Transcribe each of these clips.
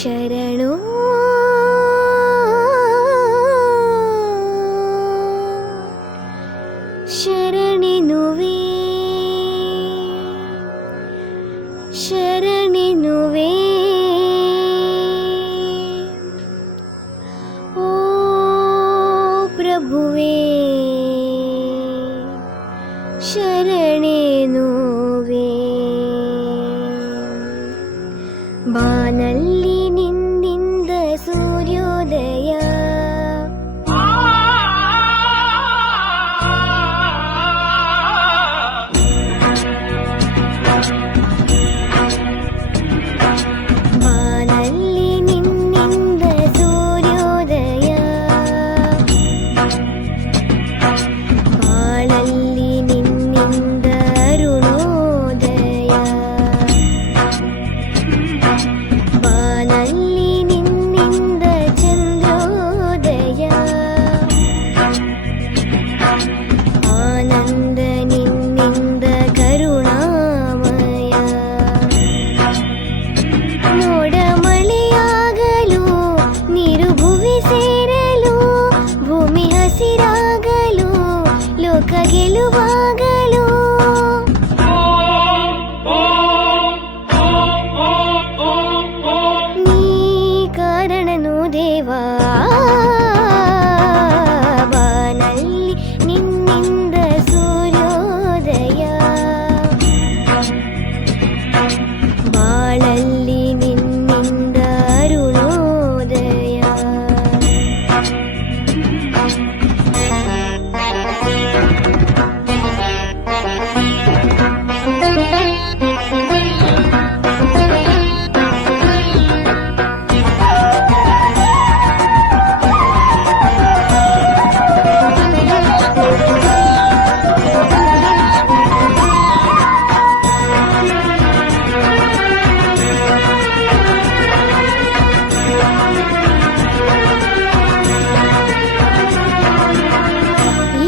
ಶರಣೋ ಶರಣೆನುವೆ ಶರಣೆನುವೆ ಓ ಪ್ರಭುವೇ ಶರಣೆನುವೆ. ಬಾನಲ್ಲಿ ನಿನ್ನಿಂದ ಸೂರ್ಯೋದಯ, ಬಾನಲ್ಲಿ ನಿನ್ನಿಂದ ಸೂರ್ಯೋದಯ, ಬಾಳಲ್ಲಿ ನಿನ್ನಿಂದ ಅರುಣೋದಯ, ಬಾನಲ್ಲಿ ನಿನ್ನಿಂದ ಚಂದ್ರೋದಯ, ಆನಂದ ನಿನ್ನಿಂದ ಕರುಣಾಮಯ. ಮೋಡ ಮಳೆಯಾಗಲು, ನೀರು ಭುವಿ ಸೇರಲು, ಭೂಮಿ ಹಸಿರಾಗಲು, ಲೋಕ ಗೆಲುವಾಗಲು, ನೀ ಕಾರಣನು ದೇವಾ. ಬಾನಲ್ಲಿ ನಿನ್ನಿಂದ ಸೂರ್ಯೋದಯ, ಬಾಳಲ್ಲಿ ನಿನ್ನಿಂದ ಅರುಣೋದಯ.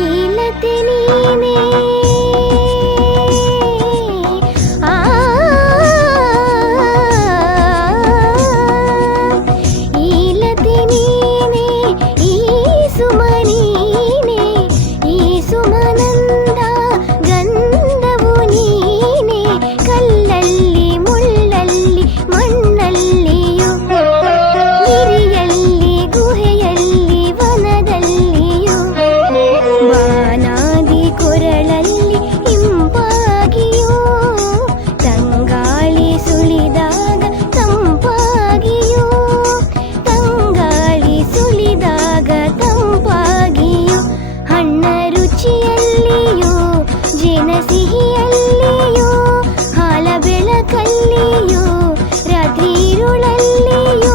ಈಲತೆ ನೀನೇ, ಆ ಈಲತೆ ನೀನೇ, ಈ ಸುಮ ನೀನೇ, ಈ ಸುಮನಂದ ಗಂಧವು ನೀನೇ. ಕಲ್ಲಲ್ಲಿ ಮುಳ್ಳಲ್ಲಿ ಮಣ್ಣಲ್ಲಿಯೂ, ಗಿರಿಯಲ್ಲಿ ಗುಹೆಯಲ್ಲಿ ವನದಲ್ಲಿಯೂ, ಬಾನಾದಿ ಕೊರಳಲ್ಲಿ ಇಂಪಾಗಿಯೂ, ತಂಗಾಳಿ ಸುಳಿದಾಗ ತಂಪಾಗಿಯೂ, ತಂಗಾಳಿ ಸುಳಿದಾಗ ತಂಪಾಗಿಯೂ, ಹಣ್ಣ ರುಚಿಯಲ್ಲಿಯೂ, ಜೇನ ಸಿಹಿಯಲ್ಲಿಯೂ, ಹಾಲ ಬೆಳಕಲ್ಲಿಯೂ, ರಾತ್ರಿ ಇರುಳಲ್ಲಿಯೂ,